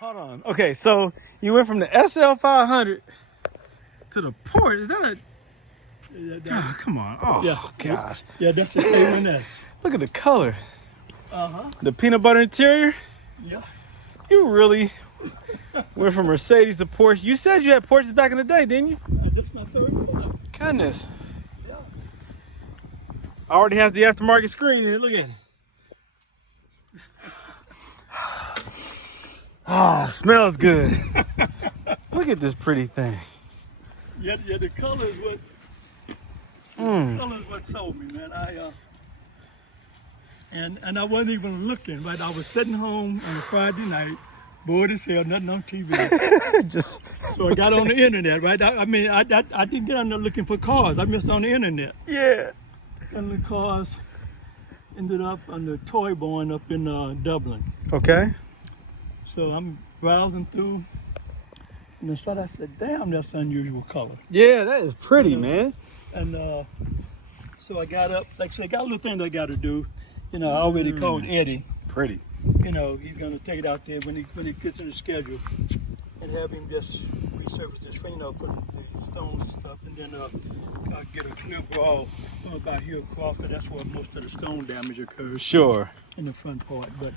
Hold on. Okay, so you went from the SL500 to the Porsche. Is that a... Oh, come on. Oh, yeah. Gosh. Yeah, that's a Cayman-S. Look at the color. Uh-huh. The peanut butter interior. Yeah. You really went from Mercedes to Porsche. You said you had Porsches back in the day, didn't you? That's my third one. Goodness. Yeah. Already has the aftermarket screen in it. Look at it. Oh, smells good. Look at this pretty thing. Yeah, the color is what... The color is what sold me, man. And I wasn't even looking, right? I was sitting home on a Friday night, bored as hell, nothing on TV. So I got on the internet, right? I didn't get on there looking for cars. I missed on the internet. Yeah. And the cars ended up on the Toy Barn up in Dublin. Okay. So I'm browsing through, and I said, damn, that's an unusual color. Yeah, that is pretty, man. And so I got up, like I said, got a little thing that I got to do. You know, I already called Eddie. Pretty. You know, he's going to take it out there when he gets in the schedule and have him just resurface this, you know, put the stones and stuff, and then get a clear brawl about here across, but that's where most of the stone damage occurs. Sure. In the front part, but...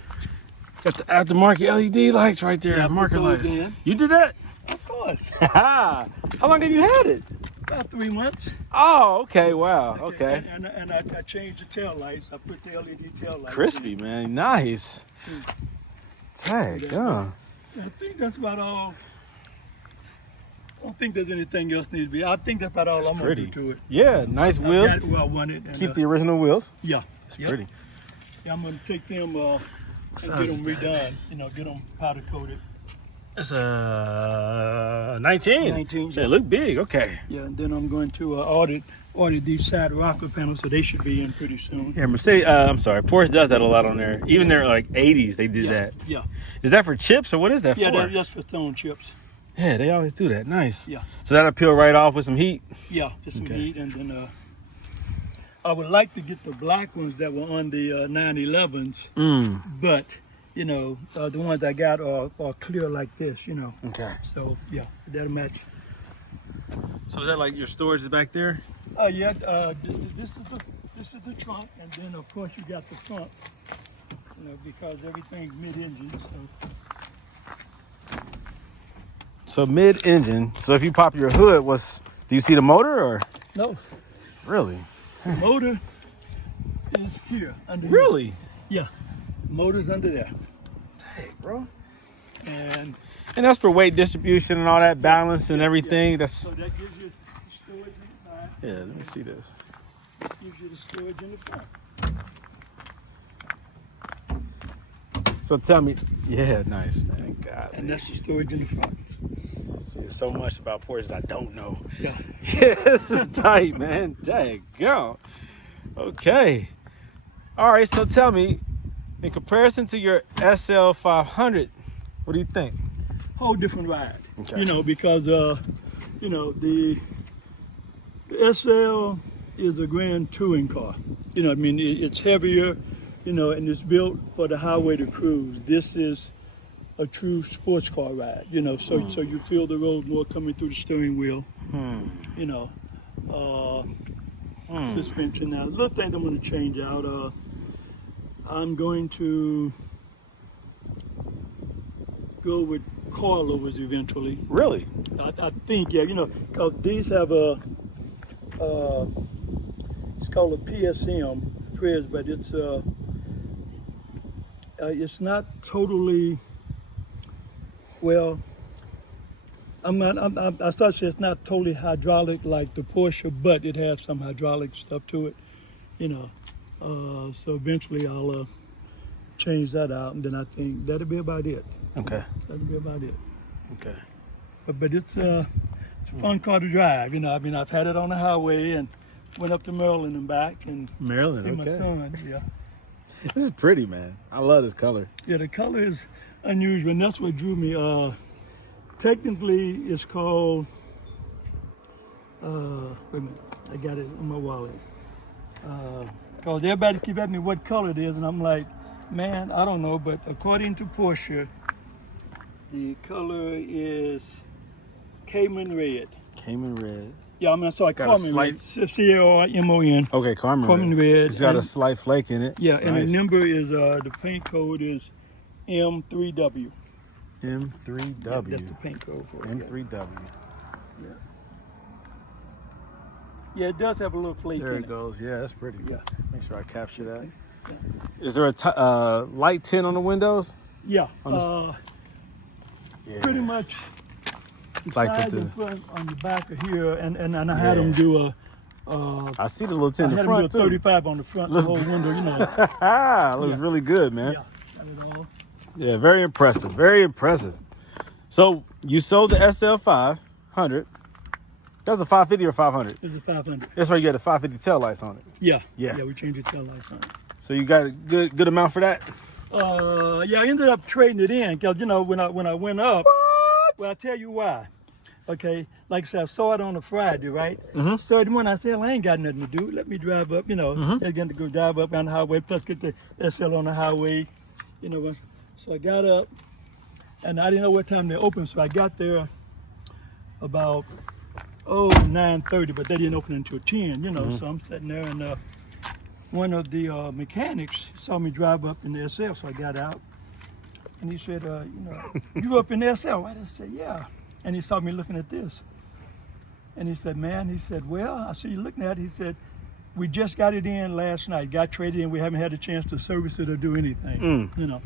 Got the aftermarket LED lights right there, yeah, marker lights. In. You did that? Of course. How long have you had it? About 3 months. Oh, okay, wow, okay. And I changed the tail lights. I put the LED tail lights. Crispy, man, nice. Dang, yeah. I think that's about all. I don't think there's anything else needs to be. I think that's about all I'm going to do to it. Yeah, nice wheels. I got it where I want it. And, keep the original wheels. Yeah. It's pretty. Yeah, I'm going to take them and get them redone. You know, get them powder coated. It's a 19. 19. They look big. Okay. Yeah, and then I'm going to order these side rocker panels, so they should be in pretty soon. Yeah, Mercedes. I'm sorry, Porsche does that a lot on there. Even their like 80s, they did that. Yeah. Is that for chips or what is that for? Yeah, that's for stone chips. Yeah, they always do that. Nice. Yeah. So that'll peel right off with some heat. Yeah, just some heat, and then I would like to get the black ones that were on the 911s, but. You know, the ones I got are clear like this, you know. Okay. So, yeah, that'll match. So is that like your storage is back there? Yeah, this is the trunk, and then, of course, you got the front, you know, because everything's mid-engine, so. So mid-engine, so if you pop your hood, do you see the motor or? No. Really? The motor is here, under Really? here. Yeah. Motor's under there. Dang, bro. And that's for weight distribution and all that balance and everything. That's. So that gives you storage in the back. Yeah, let me see this. This gives you the storage in the front. So tell me, yeah, nice, man. God. And that's the storage in the front. See, so much about Porsches I don't know. Yeah. Yeah, this is tight, man. Dang, go. Okay. All right, so tell me, in comparison to your SL500, what do you think? Whole different ride. Okay. You know, because you know, the SL is a grand touring car. You know, I mean, it's heavier, you know, and it's built for the highway to cruise. This is a true sports car ride, you know, so you feel the road more coming through the steering wheel. You know, suspension. Now, little things I'm going to change out. I'm going to go with coilovers eventually. Really? I think, yeah, you know, because these have it's called a PSM, press, but it's not totally, well, I start to say it's not totally hydraulic like the Porsche, but it has some hydraulic stuff to it, you know. So eventually I'll change that out, and then I think that'll be about it. Okay. That'll be about it. Okay. But it's a fun car to drive, you know. I mean, I've had it on the highway and went up to Maryland and back and Maryland, see okay. my son. Yeah. This is pretty, man. I love this color. Yeah, the color is unusual, and that's what drew me. Technically, it's called Wait a minute, I got it in my wallet. Cause everybody keep asking me what color it is, and I'm like, man, I don't know. But according to Porsche, the color is Cayman red. Cayman red. Yeah, I mean, sorry, Got a Carmen slight- red. C-A-R-M-O-N. Okay, Carmen Carmen red. red. It's got a and- slight flake in it. Yeah, It's and nice. the number is, the paint code is M3W. M3W. Yeah, that's the paint code for it. M3W. Yeah, it does have a little flake There in it goes. Yeah, that's pretty. Yeah. Make sure I capture that. Yeah. Is there a light tint on the windows? Yeah, On Yeah. pretty much the Like side the- and front on the back of here, and I had them do a, I see the little I tint in had the them do a front too. 35 on the front, the Looks whole good. window, you know. Looks Yeah. really good, man. Yeah, got it all. Yeah, very impressive. Very impressive. So you sold the SL500. That's a 550 or 500? It's a 500. That's why you got the 550 tail lights on it. Yeah, Yeah. we changed the tail lights on it. So you got a good amount for that? Yeah, I ended up trading it in because you know when I went up. Well, I'll tell you why. Okay, like I said, I saw it on a Friday, right? Mhm. So when I said, well, I ain't got nothing to do, let me drive up, you know, Mhm. they're going to go drive up on the highway, plus get the SL on the highway, you know. So I got up, and I didn't know what time they opened, so I got there about 9:30, but they didn't open until 10, you know. So I'm sitting there, and one of the mechanics saw me drive up in the SL, so I got out, and he said, you know, you up in the SL, right? I said, yeah. And he saw me looking at this. And he said, man, he said, well, I see you looking at it. He said, we just got it in last night, got traded in. We haven't had a chance to service it or do anything, you know.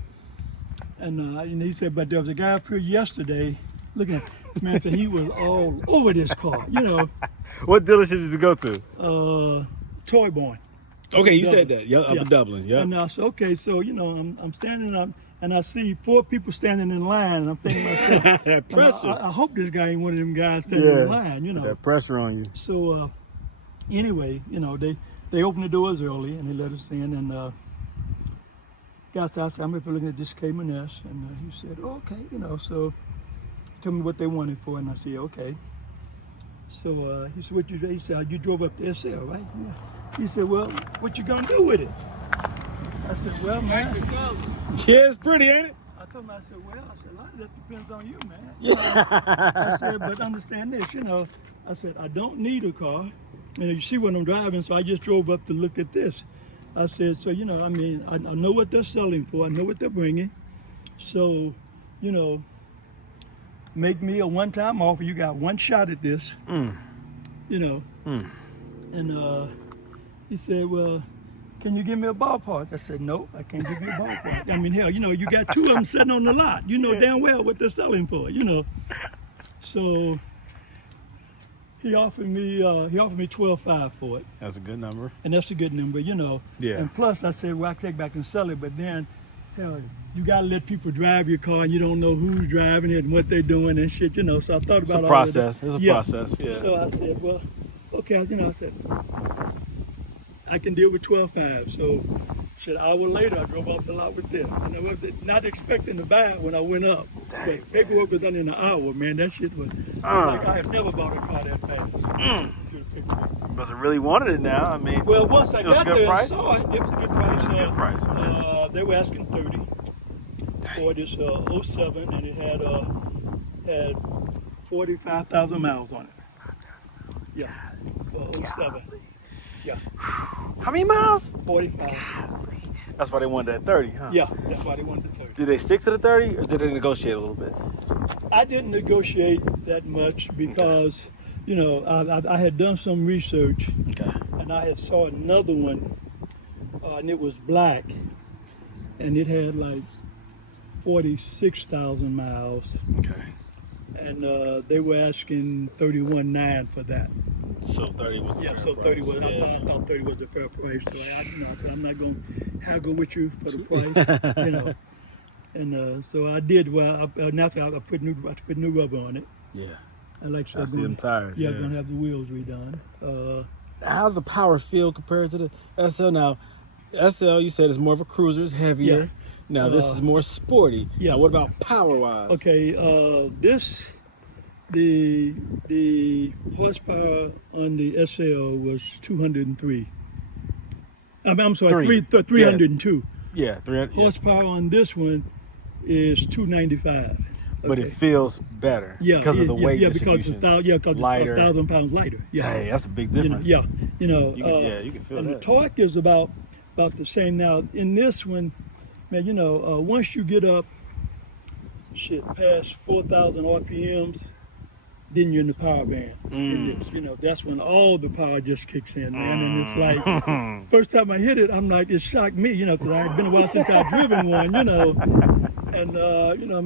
And he said, but there was a guy up here yesterday looking at this man said he was all over this car, you know. What dealership did you go to? Toy Barn. Okay, you Dublin. said that. Yeah, up Yeah. in Dublin. Yeah. And I said, okay, so, you know, I'm standing up and I see 4 people standing in line, and I'm thinking to myself, That pressure. I hope this guy ain't one of them guys standing in line, you know. That pressure on you. So anyway, you know, they opened the doors early and they let us in, and got outside. I'm looking at this Cayman S, and he said, oh, okay, you know, so tell me what they wanted for, and I said, okay. So he said, what you? He said, you drove up the SL, right? Yeah. He said, well, what you gonna do with it? I said, well, man. Yeah, it's pretty, ain't it? I told him, I said, well, I said, a lot of that depends on you, man. You know, I said, but understand this, you know, I said, I don't need a car. You know, you see what I'm driving, so I just drove up to look at this. I said, so, you know, I mean, I know what they're selling for. I know what they're bringing. So, you know, make me a one-time offer. You got one shot at this, you know. And he said, well, can you give me a ballpark? I said, no, I can't give you a ballpark. I mean, hell, you know, you got 2 of them sitting on the lot. You know damn well what they're selling for, you know. So he offered me $12,500 for it, That's a good number. and that's a good number, you know. Yeah. And plus, I said, well, I take back and sell it, but then, hell, you gotta let people drive your car, and you don't know who's driving it and what they're doing and shit, you know. So I thought about It's a all of process. that. It's a Yeah. process. Yeah. So I said, well, okay, you know, I said, I can deal with $12,500. So, shit, an hour later, I drove off the lot with this. And I was not expecting to buy it when I went up. Dang, But paperwork was done in an hour, man. That shit was like, I have never bought a car that fast. To the paperwork. Must have really wanted it now. I mean, Well, once I It was a got good there and price? saw it, it was a good price. It was a good price, okay. They were asking 30 for this 07, and it had 45,000 miles on it. Yeah, for 07. Yeah, how many miles? 45. That's why they wanted that 30, huh? Yeah, that's why they wanted the 30. Did they stick to the 30 or did they negotiate a little bit? I didn't negotiate that much because, you know, I had done some research, Okay. and I had saw another one, and it was black, and it had like 46,000 miles, Okay. and they were asking 31,900 for that. So 30 was a Yeah, fair so 30 price. was. Yeah. I thought 30 was a fair price. So I said, I'm not going to haggle with you for the price, you know. And so I did. Well, naturally, I put new rubber on it. Yeah. And like I I said, see them tires. yeah, gonna have the wheels redone. How's the power feel compared to the SL? Now, SL, you said is more of a cruiser, it's heavier. Yeah. Now, this is more sporty. Yeah. Now, what about power-wise? Okay, this The horsepower on the SL was 203. I'm sorry, 302. Yeah, 300. Yeah. Horsepower on this one is 295. But it feels better Yeah, because of the weight yeah, because distribution. because Lighter. it's 1,000 pounds lighter. Yeah, Hey, that's a big you know, difference. yeah, You can feel and that. the torque is about the same. Now in this one, man, once you get up, past 4,000 RPMs, then you're in the power band. In this, that's when all the power just kicks in, man. And it's like, first time I hit it, I'm like, it shocked me, because I had been a while since I'd driven one, And,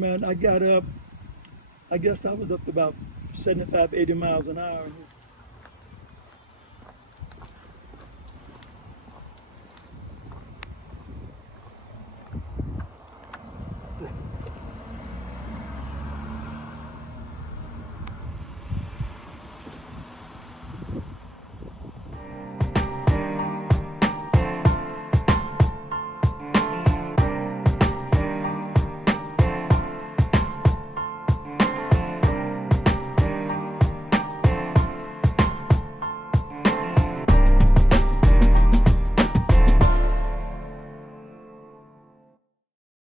man, I got up, I guess I was up to about 75, 80 miles an hour.